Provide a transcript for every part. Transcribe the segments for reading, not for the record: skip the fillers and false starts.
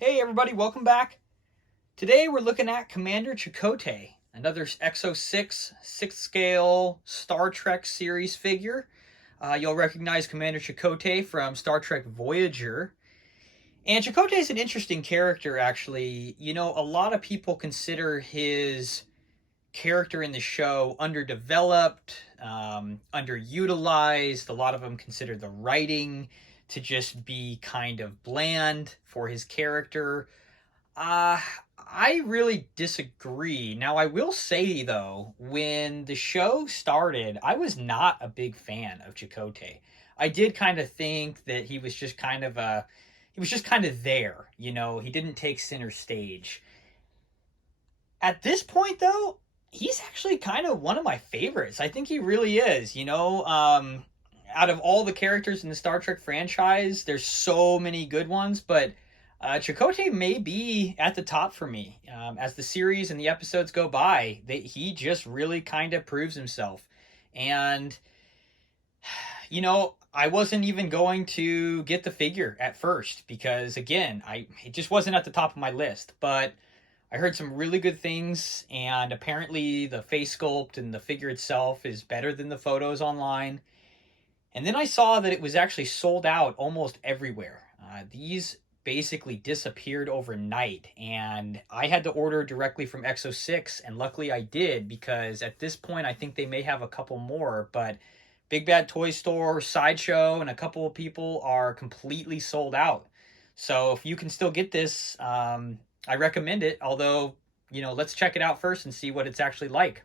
Hey everybody, welcome back. Today we're looking at Commander Chakotay, another EXO-6 6th scale Star Trek series figure. You'll recognize Commander Chakotay from Star Trek Voyager. And Chakotay is an interesting character, actually. You know, a lot of people consider his character in the show underdeveloped, underutilized. A lot of them consider the writing to just be kind of bland for his character. I really disagree. Now, I will say, though, when the show started, I was not a big fan of Chakotay. I did kind of think that he was just kind of there, you know, he didn't take center stage. At this point, though, he's actually kind of one of my favorites. I think he really is, you know. Out of all the characters in the Star Trek franchise, there's so many good ones, but Chakotay may be at the top for me. As the series and the episodes go by, he just really kind of proves himself. And, you know, I wasn't even going to get the figure at first because, again, it just wasn't at the top of my list. But I heard some really good things, and apparently the face sculpt and the figure itself is better than the photos online. And then I saw that it was actually sold out almost everywhere. These basically disappeared overnight, and I had to order directly from EXO-6, and luckily I did, because at this point I think they may have a couple more, but Big Bad Toy Store, Sideshow, and a couple of people are completely sold out. So if you can still get this, I recommend it, although, you know, let's check it out first and see what it's actually like.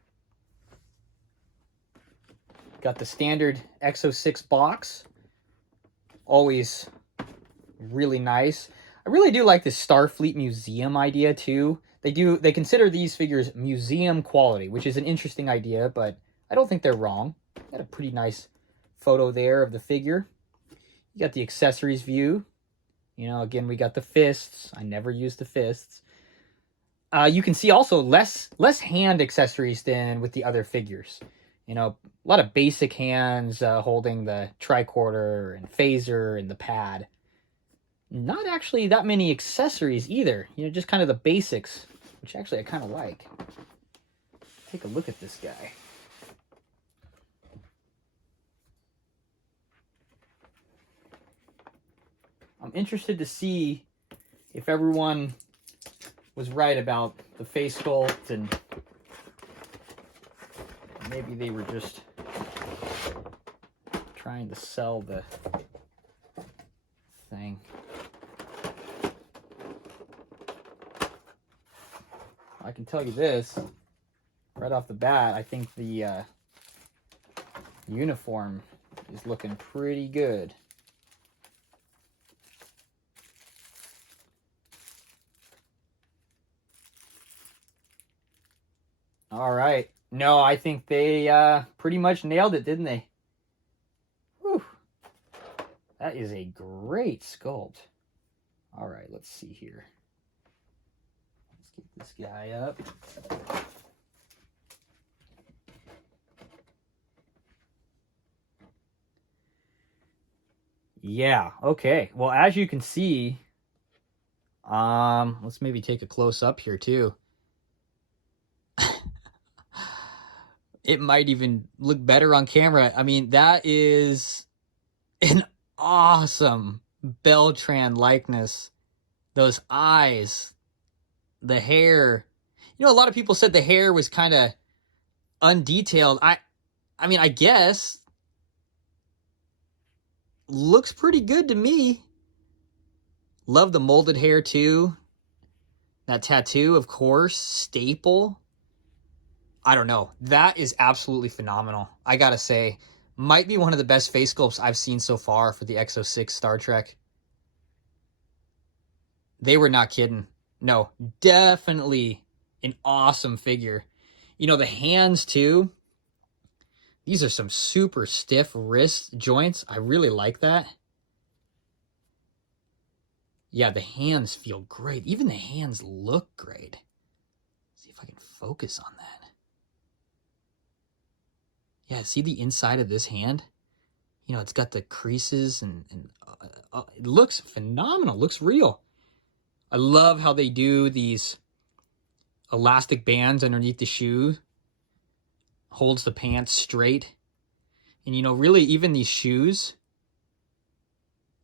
Got the standard EXO-6 box. Always really nice. I really do like this Starfleet Museum idea too. They consider these figures museum quality, which is an interesting idea, but I don't think they're wrong. Got a pretty nice photo there of the figure. You got the accessories view. You know, again, we got the fists. I never use the fists. You can see also less hand accessories than with the other figures. You know, a lot of basic hands holding the tricorder and phaser and the pad. Not actually that many accessories either. You know, just kind of the basics, which actually I kind of like. Take a look at this guy. I'm interested to see if everyone was right about the face sculpt, and maybe they were just trying to sell the thing. I can tell you this right off the bat. I think the uniform is looking pretty good. All right. No, I think they pretty much nailed it, didn't they? Whew. That is a great sculpt. All right, let's see here. Let's get this guy up. Yeah, okay. Well, as you can see, let's maybe take a close up here too. It might even look better on camera. I mean, that is an awesome Beltran likeness. Those eyes, the hair. You know, a lot of people said the hair was kind of undetailed. I mean, I guess looks pretty good to me. Love the molded hair too. That tattoo, of course, staple. I don't know. That is absolutely phenomenal. I gotta say, might be one of the best face sculpts I've seen so far for the EXO-6 Star Trek. They were not kidding. No, definitely an awesome figure. You know, the hands too. These are some super stiff wrist joints. I really like that. Yeah, the hands feel great. Even the hands look great. Let's see if I can focus on that. Yeah, see the inside of this hand? You know, it's got the creases and it looks phenomenal. Looks real. I love how they do these elastic bands underneath the shoe. Holds the pants straight. And, you know, really even these shoes,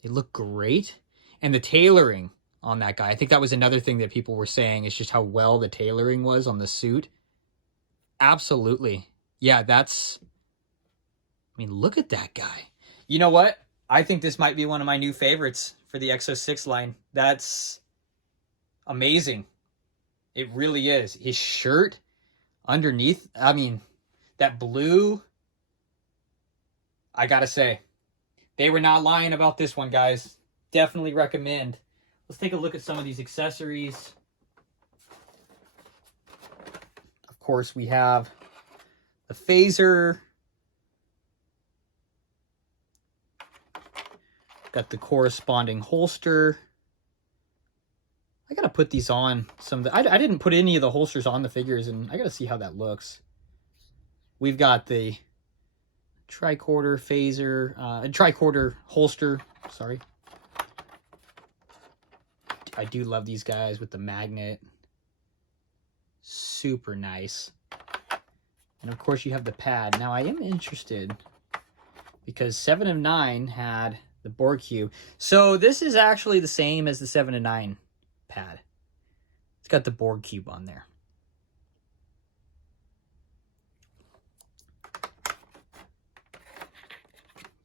they look great. And the tailoring on that guy, I think that was another thing that people were saying, is just how well the tailoring was on the suit. Absolutely. Yeah, that's... I mean, look at that guy. You know what? I think this might be one of my new favorites for the EXO-6 line. That's amazing. It really is. His shirt underneath, I mean, that blue, I gotta say, they were not lying about this one, guys. Definitely recommend. Let's take a look at some of these accessories. Of course, we have the phaser. Got the corresponding holster. I gotta put these on some of the... I didn't put any of the holsters on the figures, and I gotta see how that looks. We've got the tricorder phaser, tricorder holster, sorry. I do love these guys with the magnet. Super nice. And of course you have the pad. Now I am interested because 7 of 9 had the Borg cube. So this is actually the same as the 7 of 9 pad. It's got the Borg cube on there.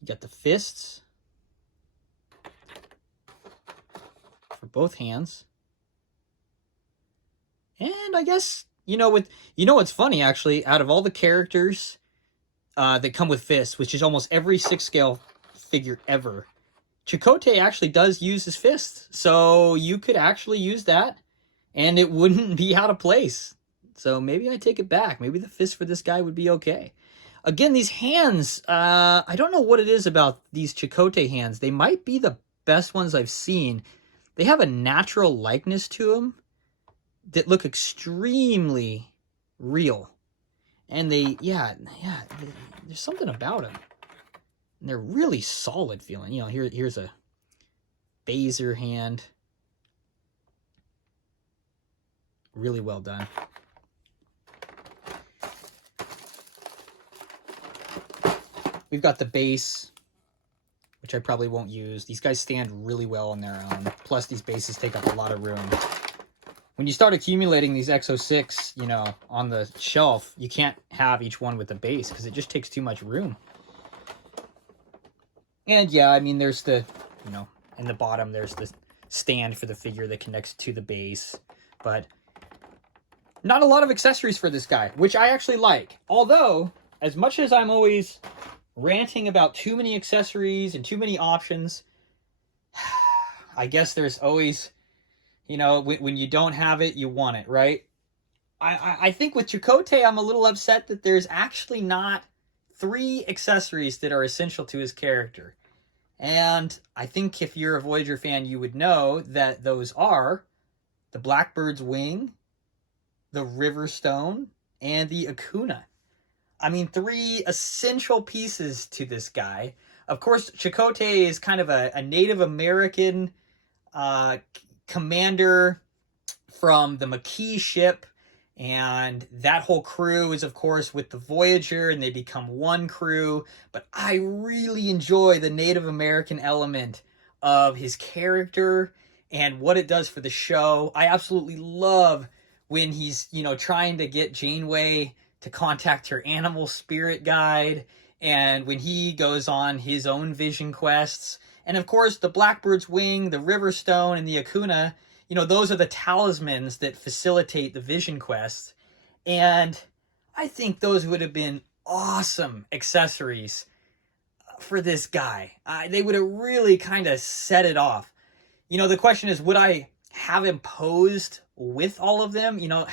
You got the fists for both hands. And I guess, you know, what's funny, actually, out of all the characters that come with fists, which is almost every 6-scale figure ever, Chakotay actually does use his fist. So you could actually use that and it wouldn't be out of place. So maybe I take it back. Maybe the fist for this guy would be okay. Again, these hands, I don't know what it is about these Chakotay hands. They might be the best ones I've seen. They have a natural likeness to them that look extremely real. And there's something about them. And they're really solid feeling. You know, here's a phaser hand. Really well done. We've got the base, which I probably won't use. These guys stand really well on their own. Plus, these bases take up a lot of room. When you start accumulating these EXO-6, you know, on the shelf, you can't have each one with a base because it just takes too much room. And yeah, I mean, there's the, you know, in the bottom, there's the stand for the figure that connects to the base. But not a lot of accessories for this guy, which I actually like. Although, as much as I'm always ranting about too many accessories and too many options, I guess there's always, you know, when you don't have it, you want it, right? I think with Chakotay, I'm a little upset that there's actually not 3 accessories that are essential to his character. And I think if you're a Voyager fan, you would know that those are the Blackbird's wing, the River Stone, and the Akuna. I mean, 3 essential pieces to this guy. Of course, Chakotay is kind of a Native American commander from the Maquis ship. And that whole crew is, of course, with the Voyager, and they become one crew. But I really enjoy the Native American element of his character and what it does for the show. I absolutely love when he's, you know, trying to get Janeway to contact her animal spirit guide, and when he goes on his own vision quests. And of course, the Blackbird's wing, the River Stone, and the Akuna, you know, those are the talismans that facilitate the vision quests. And I think those would have been awesome accessories for this guy. They would have really kind of set it off. You know, the question is, would I have him posed with all of them? You know,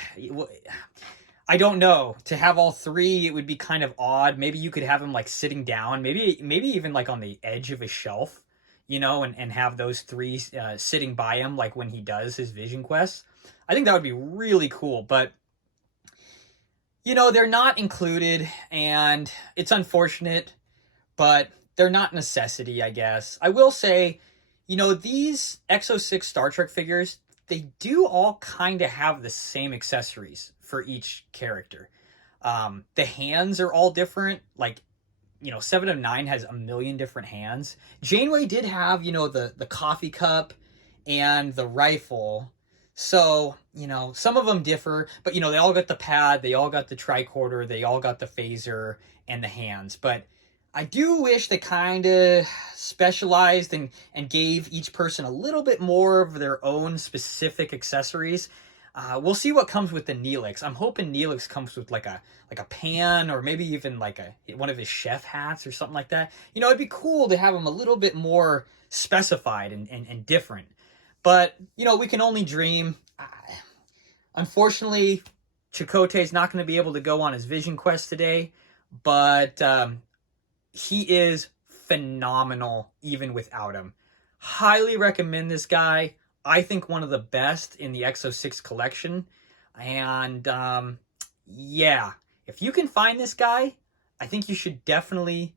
I don't know. To have all 3, it would be kind of odd. Maybe you could have him like sitting down, maybe even like on the edge of a shelf, you know, and have those 3 sitting by him, like when he does his vision quests. I think that would be really cool, but you know, they're not included, and it's unfortunate, but they're not necessity, I guess. I will say, you know, these EXO-6 Star Trek figures, they do all kind of have the same accessories for each character. The hands are all different. Like, 7 of 9 has a million different hands. Janeway did have, the coffee cup and the rifle. So, some of them differ, but, they all got the pad, they all got the tricorder, they all got the phaser and the hands. But I do wish they kind of specialized and gave each person a little bit more of their own specific accessories. We'll see what comes with the Neelix. I'm hoping Neelix comes with like a pan, or maybe even like one of his chef hats or something like that. It'd be cool to have him a little bit more specified and different. But, we can only dream. Unfortunately, Chakotay's not going to be able to go on his Vision Quest today, but he is phenomenal even without him. Highly recommend this guy. I think one of the best in the EXO-6 collection. And yeah, if you can find this guy, I think you should definitely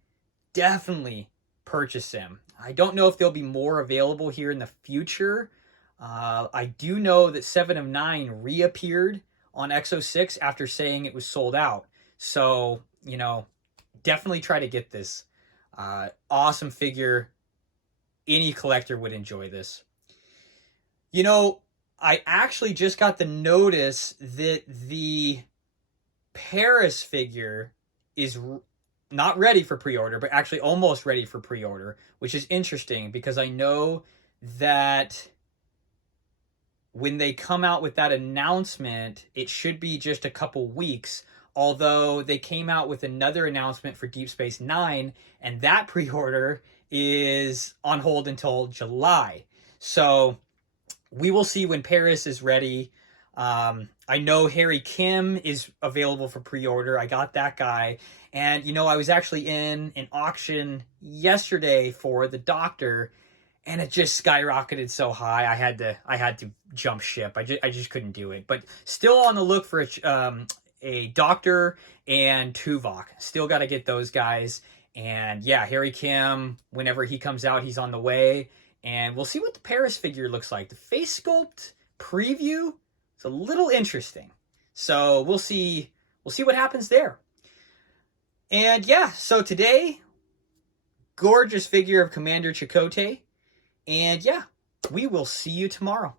purchase him. I don't know if there'll be more available here in the future. I do know that 7 of 9 reappeared on EXO-6 after saying it was sold out. So, definitely try to get this. Awesome figure. Any collector would enjoy this. I actually just got the notice that the Paris figure is not ready for pre-order, but actually almost ready for pre-order, which is interesting because I know that when they come out with that announcement, it should be just a couple weeks, although they came out with another announcement for Deep Space Nine, and that pre-order is on hold until July. So we will see when Paris is ready. I know Harry Kim is available for pre-order. I got that guy. And, I was actually in an auction yesterday for the Doctor, and it just skyrocketed so high. I had to jump ship. I just couldn't do it. But still on the look for a Doctor and Tuvok. Still got to get those guys. And yeah, Harry Kim, whenever he comes out, he's on the way. And we'll see what the Paris figure looks like. The face sculpt preview is a little interesting. So we'll see what happens there. And yeah, so today, gorgeous figure of Commander Chakotay. And yeah, we will see you tomorrow.